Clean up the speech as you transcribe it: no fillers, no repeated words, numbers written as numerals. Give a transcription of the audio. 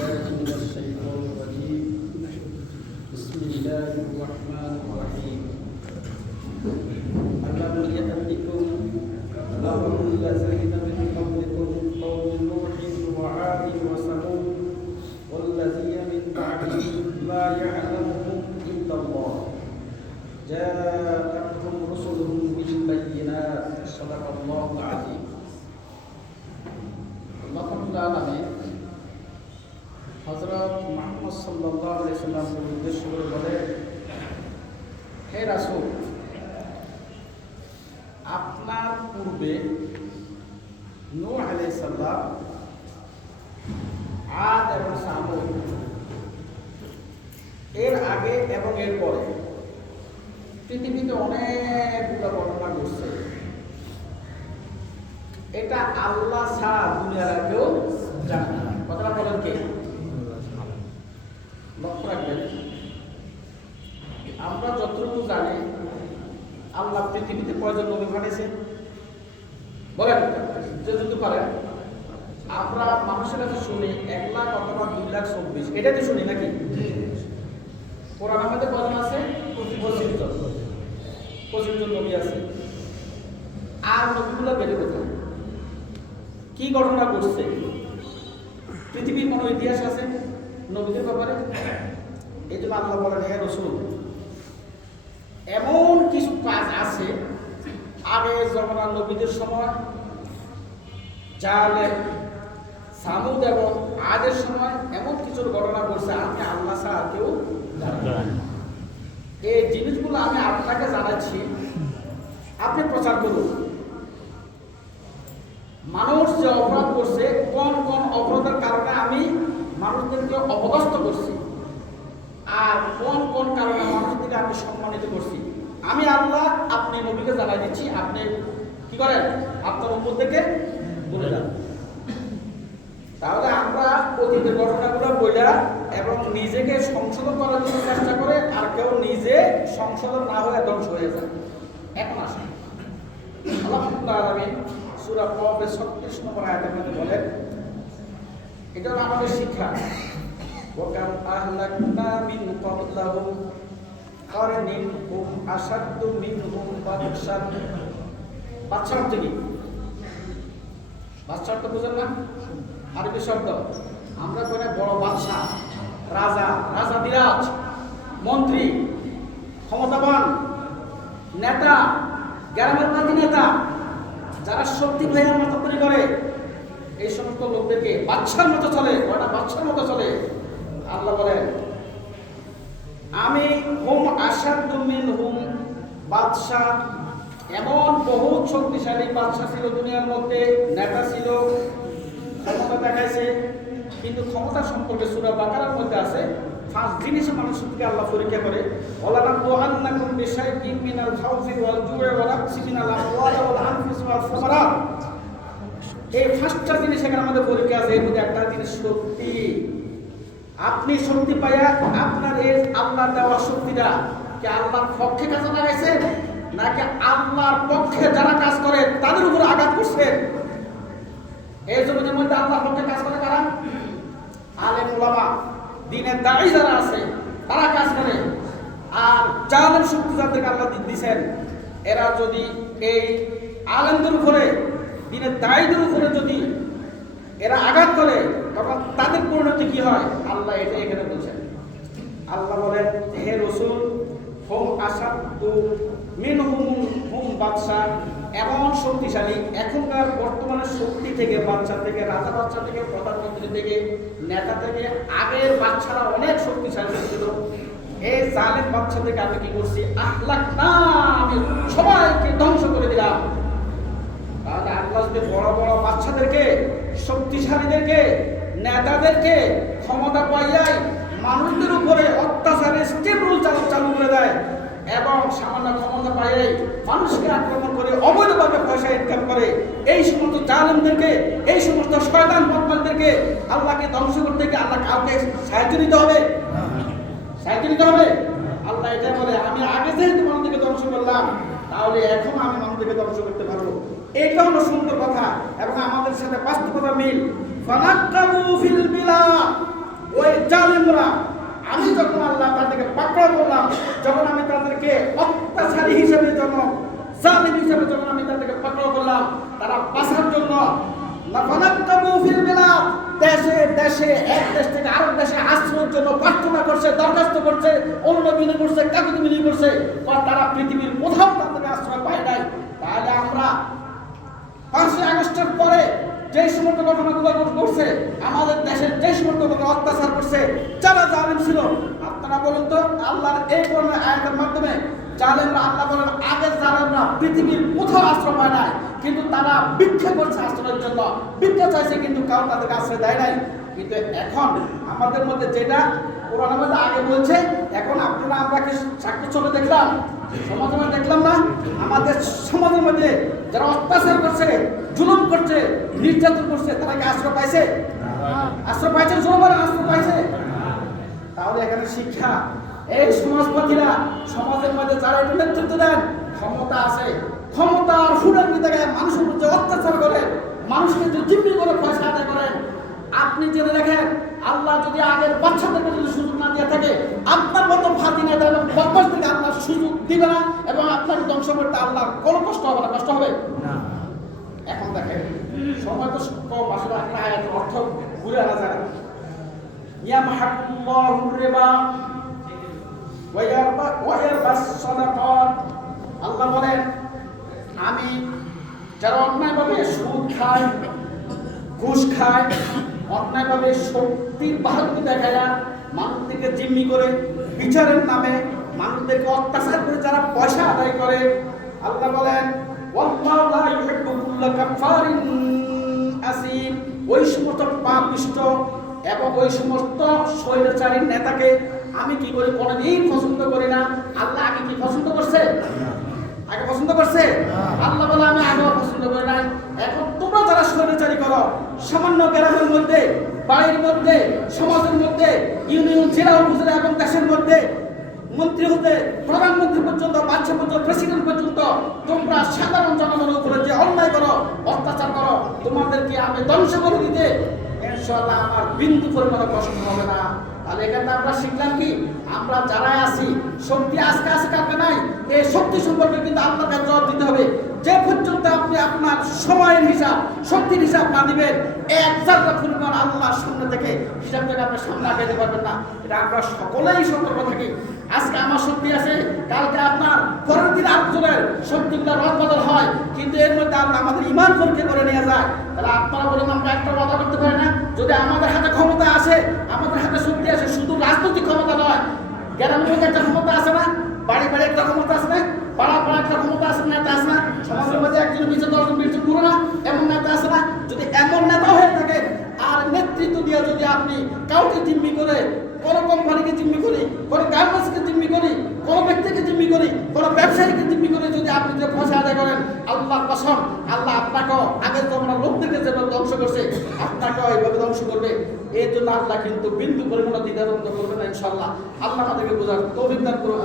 بالله من الشيطان الرجيم بسم الله الرحمن الرحيم ألم يأتكم نبأ الذين من قبلكم قوم نوح وعاد وثمود والذين من بعدهم لا يعلمهم إلا الله جاءتهم رسلهم بالبينات صدق الله العظيم হযরত মুহাম্মদ সাল্লাল্লাহু আলাইহি সাল্লামকে উদ্দেশ্য করে বলে, হে রাসূল, আপনার পূর্বে নূহ আলাইহিস সালাম, আদ এবং সামুদ, এর আগে এবং এর পরে পৃথিবীতে অনেকগুলো ঘটনা ঘটছে। এটা আল্লাহ ছাড়া দুনিয়ার কেউ জানে না। কথাটা বলেন কে? লক্ষ্য রাখবেন, আমরা যতটুকু জানি আল্লাহ পৃথিবীতে কয়জন নবী পাঠিয়েছে বলেন, যে যদি পারেন। আমরা মানুষের কাছে শুনি 1,00,000 অথবা 2,24,000, এটা তো শুনি নাকি? কোরআন আমাদের কয়জন আছে? 25 জন নবী আছে। আর নবীগুলো বেড়ে কোথায়? কি ঘটনা ঘটছে? পৃথিবীর কোনো ইতিহাস আছে নবীদের ব্যাপারে? এই জন্য আল্লাহ বলেন, হে রাসূল, এমন কিছু কাজ আছে আগে জমানার নবীদের সময়, জালেম, সামুদ এবং আদের সময় এমন কিছু ঘটনা ঘটছে আপনি আল্লাহ ছাড়া কেউ জানেন না। এই জিনিসগুলো আমি আপনাকে জানাচ্ছি, আপনি প্রচার করুন। মানুষ যে অপরাধ করছে, কোন কোন অপরাধের কারণে আমি মানুষদেরকে অপদস্থ করছি, আর কোন কোন কারণে মানুষদেরকে আমি সম্মানিত করছি, আমি আল্লাহ আপনি নবীকে জানাই দিচ্ছি। আপনি কি করেন? আপনার উম্মতদেরকে বলে যান। তাহলে আমরা অতীতের ঘটনাগুলো বইলা এবং নিজেকে সংশোধন করার জন্য চেষ্টা করে, আর কেউ নিজে সংশোধন না হয়ে ধ্বংস হয়ে যায়। এখন আসেন, আল্লাহ রাব্বুল আলামিন সূরা কফের 36 নম্বর আয়াতের মধ্যে বলেন, এটা হলো আমাদের শিক্ষা। ওয়াকাম আহলাকনা মিন ক্বাবলাহুম কারনিন হুম আশাদ্দু মিনহুম বাতশান। বাদশা অর্থ কি? বাদশা অর্থ বুঝেন না? আরবি শব্দ। আমরা বলি বড় বাদশা, রাজা, রাজাধিরাজ, মন্ত্রী, ক্ষমতাবান নেতা, গ্রামের প্রতি নেতা, যারা শক্তি ভাইয়ের মতো তৈরি করে, এই সমস্ত লোকদেরকে বাদশার মতো চলে, ওরা বাদশার মতো চলে। আল্লাহ বলেন, আমি হুম আশাদ্দু মিনহুম বাদশা, এমন বহু শক্তিশালী বাদশা ছিল দুনিয়ার মধ্যে, নেতা ছিল, ক্ষমতা দেখাইছে। কিন্তু ক্ষমতা সম্পর্কে সূরা বাকারার মধ্যে আছে 5 জিনিসে মানুষকে আল্লাহ পরীক্ষা করে। ওয়ালানাকু আন্নাকুম বিশাইইন মিনাল খাউফি ওয়াল জু'i ওয়া নাকসি মিনাল আমওয়ালি ওয়াল আনফুসি ওয়াস সামারাত। এই 5টা জিনিস এখানে আমাদের পরীক্ষা আছে। এর মধ্যে একটা জিনিস শক্তি। আপনি শক্তি পাইয়া আপনার এই আল্লাহ দেওয়া শক্তিটা কি আল্লাহর পক্ষে কাজে লাগাইছেন, নাকি আল্লাহর পক্ষে যারা কাজ করে তাদের উপর আঘাত করছেন? এই জমিনের মধ্যে আল্লাহর পক্ষে কাজ করে কারা? আলেম ওলামা, দ্বীনের দাঈ যারা আছে তারা কাজ করে। আর জালেম শক্তি যাদেরকে আল্লাহ দিয়েছেন, এরা যদি এই আলেমদের উপরে, দ্বীনের দাঈদের উপরে যদি এরা আঘাত করে, তখন তাদের পরিণতি কি হয়? আল্লাহ এটা এখানে বলছেন। আল্লাহ বলেন, হে রাসূল, হুম আশাদ্দু মিনহুম হুম বাদশা, এমন শক্তিশালী। এখনকার বর্তমানে শক্তি থেকে, বাচ্চা থেকে, রাজা বাচ্চা থেকে, প্রধানমন্ত্রী থেকে, নেতা থেকে, আগের বাচ্চারা অনেক শক্তিশালী ছিল। এই জালেম বাচ্চা থেকে আমি কি করছি? আহলাকনা, আমি সবাইকে ধ্বংস করে দিলাম। তাহলে আল্লাহ যদি বড় বড় বাচ্চাদেরকে, শক্তিশালীদেরকে, নেতাদেরকে ক্ষমতা পাইয়াই মানুষদের উপরে অত্যাচারের স্টেপ রুল চালু করে দেয়, এবং সামান্য ক্ষমতা পাইয়াই মানুষকে আক্রমণ করে অবৈধভাবে পয়সা ইনকাম করে, এই সমস্ত জালেমদেরকে, এই সমস্ত শয়তান বদমাশদেরকে আল্লাহকে ধ্বংস করতে গিয়ে আল্লাহ কাউকে সাহায্য নিতে হবে? সাহায্য নিতে হবে? আল্লাহ এটা বলে, আমি আগে যেহেতু মানুষদেরকে ধ্বংস করলাম, তাহলে এখন আমি মানুষদেরকে ধ্বংস করতে পারবো। এইটা হলো সুন্দর কথা এবং আমাদের সাথে বাস্তবতা মিল। ফানাক্কাবু ফিল বিলাদ, ওই জালিমরা আমি যখন আল্লাহ তাদেরকে পাকড়াও করলাম, যখন আমি তাদেরকে অত্যাচারী হিসেবে যখন জালিম হিসেবে যখন আমি তাদেরকে পাকড়াও করলাম, তারা বাঁচার জন্য দেশে দেশে এক দেশ থেকে আরেক দেশে আশ্রয়ের জন্য প্রার্থনা করছে, দরখাস্ত করছে, অনুনয় করছে, কাকুতি মিনতি করছে, তারা পৃথিবীর কোথাও তাদেরকে আশ্রয় পায় নাই। তাহলে আমরা 5ই আগস্টের পরে যে সমস্ত ঘটনাগুলো ঘটছে, আমাদের দেশের যে সমস্ত ঘটনা অত্যাচার করছে, যারা জালিম ছিল, আপনারা বলুন তো আল্লাহর এই কোরআনের আয়াতের মাধ্যমে জালেমরা, আল্লাহ বলেন আগের জালেমরা পৃথিবীর কোথাও আশ্রয় পায় নাই, কিন্তু তারা ভিক্ষা করছে আশ্রয়ের জন্য, ভিক্ষা চাইছে, কিন্তু কাউ তাদেরকে আশ্রয় দেয় নাই। কিন্তু এখন আমাদের মধ্যে যেটা কোরআনের মধ্যে আগে বলছে, এখন আপনারা আমরা কি সাক্ষ্য ছবি দেখলাম, সমাজের মধ্যে দেখলাম না? আমাদের সমাজের মধ্যে যারা অত্যাচার করছে, জুলুম করছে, নির্যাতন করছে, তারা কি আশ্রয় পাইছে? আশ্রয় পাইছে? জনগণ আশ্রয় পাইছে? তাহলে এখানে শিক্ষা, এই সমাজপতিরা, সমাজের মধ্যে যারা এটা নেতৃত্ব দেন, ক্ষমতা আছে, ক্ষমতার সুরাঙ্গি থেকে মানুষের মধ্যে অত্যাচার করে, মানুষকে যে জিম্মি করে পয়সা আদায় করেন। আপনি জেনে দেখেন, আল্লাহ যদি আগের বাচ্চাদেরকে যদি সুযোগ না দিয়ে থাকে, আপনার মতো ফাঁকি নেই এবং বদমাশ থেকে আল্লাহ সুযোগ দিবে না, এবং আপনাকে ধ্বংস করতে আল্লাহ কোনো কষ্ট হবে না। কষ্ট হবে না। এখন দেখেন, সময় তো কম, আসলে একটা আয়াতের অর্থ ঘুরে আনা যায় না। ইয়ামহাকুল্লাহুর রিবা ওয়া ইয়ারবাস সাদাকাত। আল্লাহ বলেন, আমি যারা অন্যায়ভাবে সুদ খায়, ঘুষ খায়, অন্যায়ভাবে শক্তির বাহাদুরি দেখায়, মানুষদেরকে জিম্মি করে, বিচারের নামে মানুষদেরকে অত্যাচার করে যারা পয়সা আদায় করে, আল্লাহ বলেন ওয়াল্লাহু লা ইউহিব্বু কুল্লা কাফারিন আসিম। ওই সমস্ত পাপিষ্ঠ এবং ওই সমস্ত স্বৈরাচারী নেতাকে আমি কি করি, কোনোদিন পছন্দ করি না। আল্লাহ আগে কি পছন্দ করছে? আগে পছন্দ করছে? আল্লাহ বলে আমি আগেও পছন্দ করি নাই। এখন তোমরা যারা স্বৈরাচারী করো, সামান্য গ্রামের মধ্যে, বাড়ির মধ্যে, সমাজের মধ্যে, ইউনিয়ন, জেলা, উপজেলা এবং দেশের মধ্যে মন্ত্রী হতে প্রধানমন্ত্রী পর্যন্ত, বাচ্চা পর্যন্ত, প্রেসিডেন্ট পর্যন্ত, তোমরা সাধারণ জনগণের উপরে যে অন্যায় করো, অত্যাচার করো, তোমাদেরকে আমি ধ্বংস করে দিতে ইনশাআল্লাহ আমার বিন্দু পরিমাণ কষ্ট হবে না। তাহলে এখানে আমরা শিখলাম কি, আমরা যারা আছি, শক্তি আজকে আছে কালকে নাই, এই শক্তি সম্পর্কে কিন্তু আপনাকে জবাব দিতে হবে। যে পর্যন্ত আপনি আপনার সময়ের হিসাব, শক্তির হিসাব না দিবেন, এক জায়গা পরিমাণ আল্লাহর সামনে থেকে হিসাব থেকে আপনি সামনে আগাইতে পারবেন না। এটা আমরা সকলেই সতর্ক থাকি। আজকে আমার শক্তি আছে, কালকে আপনার, পরের দিন আরেকজনের শক্তিগুলো রদ বদল হয়, কিন্তু এর মধ্যে আমরা আমাদের ইমান পরীক্ষা করে নিয়ে যায়। তাহলে আপনারা বলেন, আমরা একটা কথা করতে পারি না? যদি আমাদের হাতে ক্ষমতা আছে, আমাদের হাতে শক্তি আছে, শুধু রাজনৈতিক ক্ষমতা নয়, গ্রামের মধ্যে একটা ক্ষমতা আছে না, বাড়ি বাড়ি একটা ক্ষমতা আছে না, পাড়া পাড়া একটা ক্ষমতা আছে, নেতা আছে না, সমাজের মধ্যে একজন পিছনে 10 জন পিছনে পুরো না, এমন নেতা আছে না? যদি এমন নেতা হয়ে থাকে আর নেতৃত্ব দিয়ে যদি আপনি কাউকে জিম্মি করে, কোনো কোম্পানিকে জিম্মি করি, কোনো গার্মেন্টসকে জিম্মি করি, কোনো ব্যক্তিকে জিম্মি করি, কোনো ব্যবসায়ীকে জিম্মি করে যদি আপনি যে পয়সা আদায় করেন, আল্লাহর কসম, আল্লাহ আপনাকেও আগের জমানার লোকদেরকে যেভাবে ধ্বংস করছে, আপনাকেও এইভাবে ধ্বংস করবে। এই জন্য আল্লাহ কিন্তু বিন্দু পরিমাণ দ্বিধাদ্বন্দ্ব করবে না ইনশাআল্লাহ। আল্লাহ আমাদেরকে বোঝার তৌফিক দান করুন।